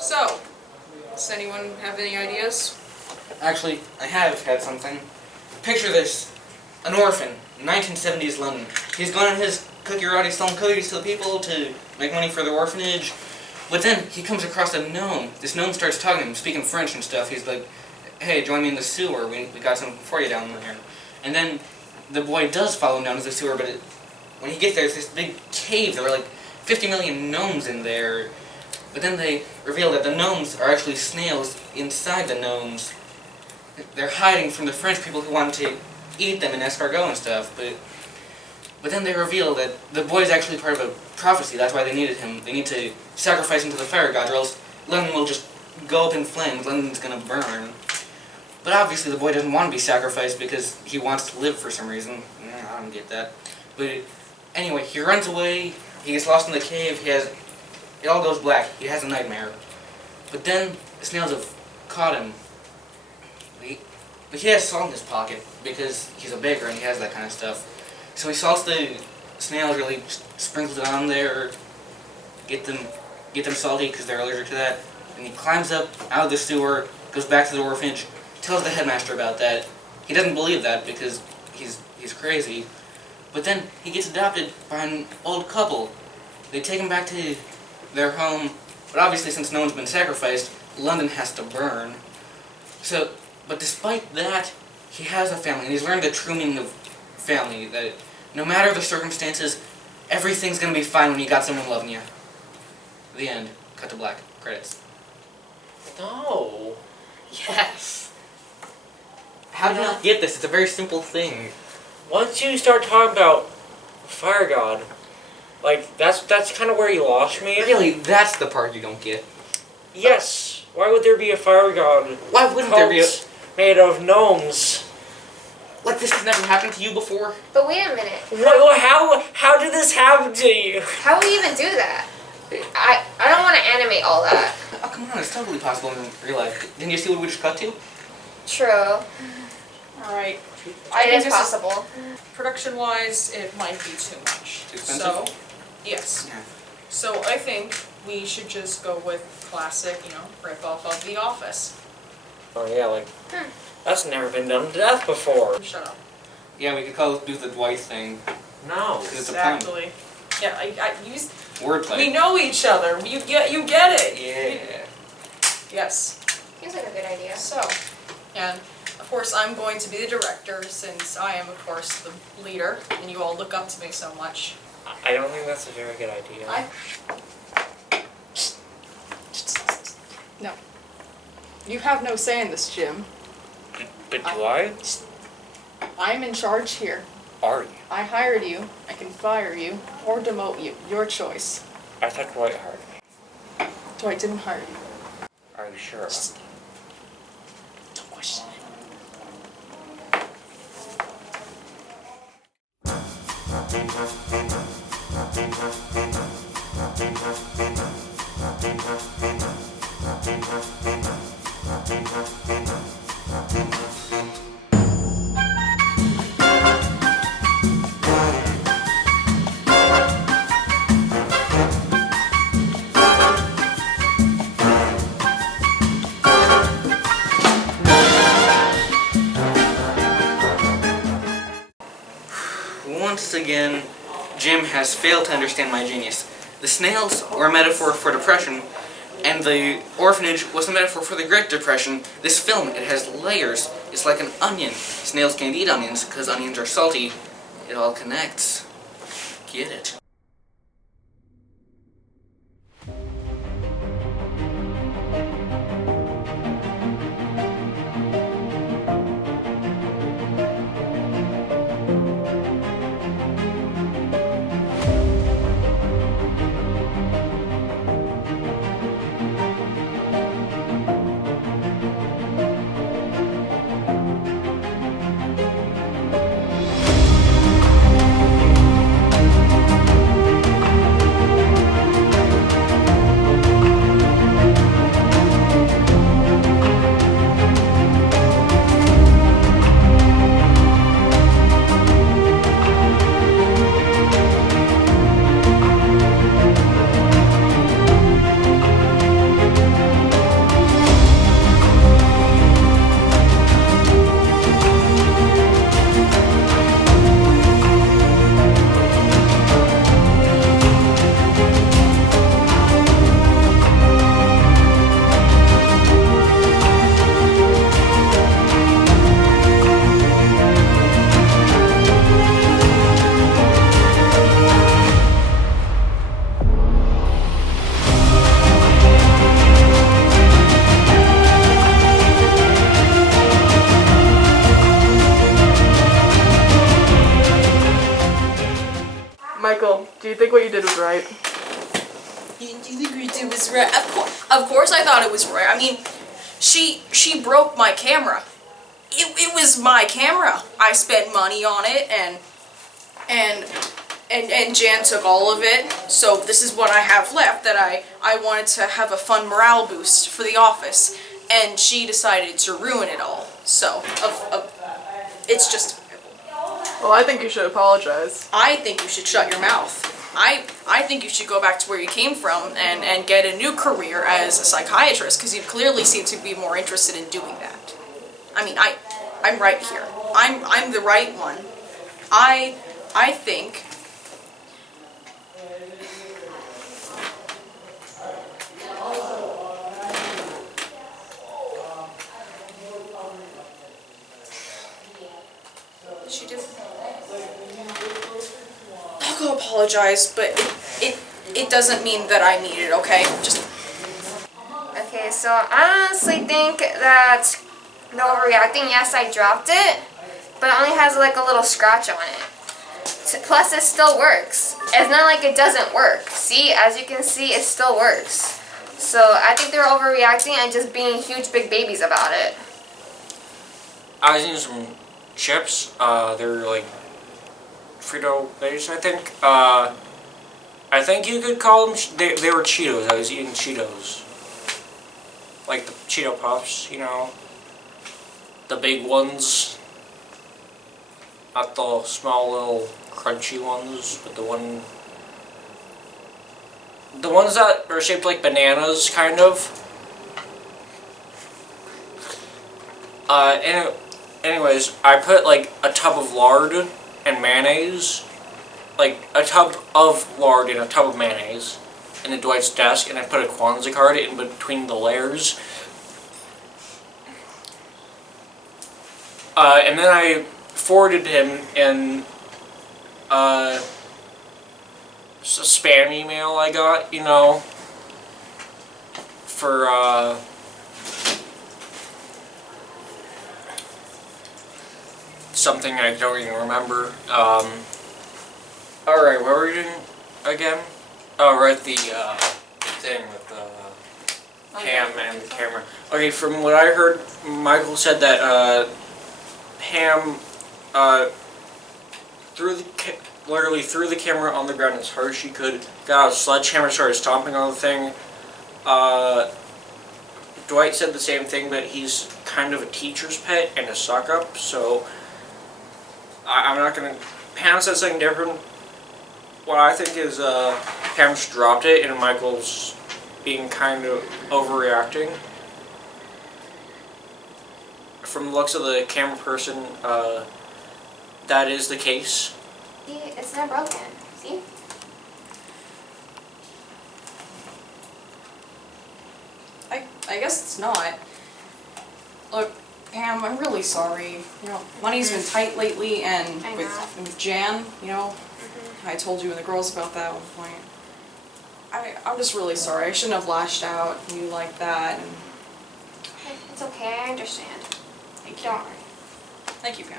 So, does anyone have any ideas? Actually, I have had something. Picture this. An orphan, 1970s London. He's going on his cookie route, he's selling cookies to the people to make money for their orphanage. But then he comes across a gnome. This gnome starts talking to him, speaking French and stuff. He's like, hey, join me in the sewer. We got something for you down there. And then the boy does follow him down to the sewer, but when he gets there, it's this big cave. There were like 50 million gnomes in there. But then they reveal that the gnomes are actually snails inside the gnomes. They're hiding from the French people who want to eat them in escargot and stuff. But then they reveal that the boy's actually part of a prophecy. That's why they needed him. They need to sacrifice him to the fire god, or else London will just go up in flames. London's gonna burn. But obviously the boy doesn't want to be sacrificed because he wants to live for some reason. I don't get that. But anyway, he runs away. He gets lost in the cave. It all goes black. He has a nightmare. But then the snails have caught him. But he has salt in his pocket because he's a baker and he has that kind of stuff. So he salts the snails, really sprinkles it on there, get them salty because they're allergic to that. And he climbs up out of the sewer, goes back to the orphanage, tells the headmaster about that. He doesn't believe that because he's crazy. But then he gets adopted by an old couple. They take him back to their home, but obviously since no one's been sacrificed, London has to burn. But despite that, he has a family, and he's learned the true meaning of family, that no matter the circumstances, everything's gonna be fine when you got someone loving you. The end. Cut to black. Credits. No. Yes. How did you not get this? It's a very simple thing. Once you start talking about fire god, like that's kind of where you lost me. Really, that's the part you don't get. Yes. Why would there be a fire god? Why wouldn't there be a... made of gnomes? Like this has never happened to you before? But wait a minute. How did this happen to you? How would we even do that? I don't want to animate all that. Oh, come on, it's totally possible in real life. Didn't you see what we just cut to? True. Alright. It is possible. Production-wise, it might be too much. Too expensive? So, yes. Yeah. So I think we should just go with classic, rip-off of The Office. Oh yeah, like that's never been done to death before. Shut up. Yeah, we could do the Dwight thing. No. It's a pun. Exactly. Yeah, I use... Wordplay. We know each other. You get it. Yeah. Yes. Seems like a good idea. So, and of course I'm going to be the director since I am of course the leader and you all look up to me so much. I don't think that's a very good idea. No. You have no say in this, Jim. But do I? I'm in charge here. Are you? I hired you. I can fire you or demote you. Your choice. I thought Dwight hired me. Dwight didn't hire you. Are you sure? Don't question it. Once again, Jim has failed to understand my genius. The snails were a metaphor for depression, and the orphanage was a metaphor for the Great Depression. This film, it has layers. It's like an onion. Snails can't eat onions because onions are salty. It all connects. Get it? Do you think what you did was right? You think it was right? Of course I thought it was right. I mean, she broke my camera. It was my camera. I spent money on it, and Jan took all of it. So this is what I have left that I wanted to have a fun morale boost for the office, and she decided to ruin it all. So it's just. Well, I think you should apologize. I think you should shut your mouth. I think you should go back to where you came from and get a new career as a psychiatrist, because you clearly seem to be more interested in doing that. I mean, I'm right here. I'm the right one. I think. She did. I'll go apologize, but it doesn't mean that I need it, okay? Just. Okay, so I honestly think that no overreacting. Yes, I dropped it, but it only has like a little scratch on it. Plus, it still works. It's not like it doesn't work. See, as you can see, it still works. So I think they're overreacting and just being huge big babies about it. I was eating some chips. They're like Frito-Lays, I think. I think you could call them. They were Cheetos. I was eating Cheetos, like the Cheeto Puffs, you know, the big ones, not the small little crunchy ones, but the ones that are shaped like bananas, kind of. Anyways, I put like a tub of lard and mayonnaise, like a tub of lard and a tub of mayonnaise in the Dwight's desk, and I put a Kwanzaa card in between the layers. And then I forwarded him in a spam email I got, you know, for something I don't even remember. Alright, what were we doing again? Oh, right, the thing with the Pam and the camera. Okay, from what I heard, Michael said that Pam literally threw the camera on the ground as hard as she could, got out a sledgehammer, started stomping on the thing. Dwight said the same thing, but he's kind of a teacher's pet and a suck-up, so I'm not gonna. Pam said something different. What I think is Pam just dropped it and Michael's being kind of overreacting. From the looks of the camera person, that is the case. See, it's not broken. See? I guess it's not. Look, Pam, I'm really sorry. You know, money's been tight lately, and I with Jan, you know, I told you and the girls about that at one point. I'm just really sorry. I shouldn't have lashed out at you like that. And It's okay, I understand. thank you. Don't worry. Thank you, Pam.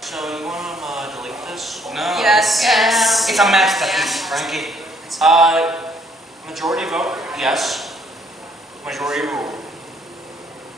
So you want to delete this? No. Yes. It's a masterpiece, Frankie. Majority vote, yes. Majority rule.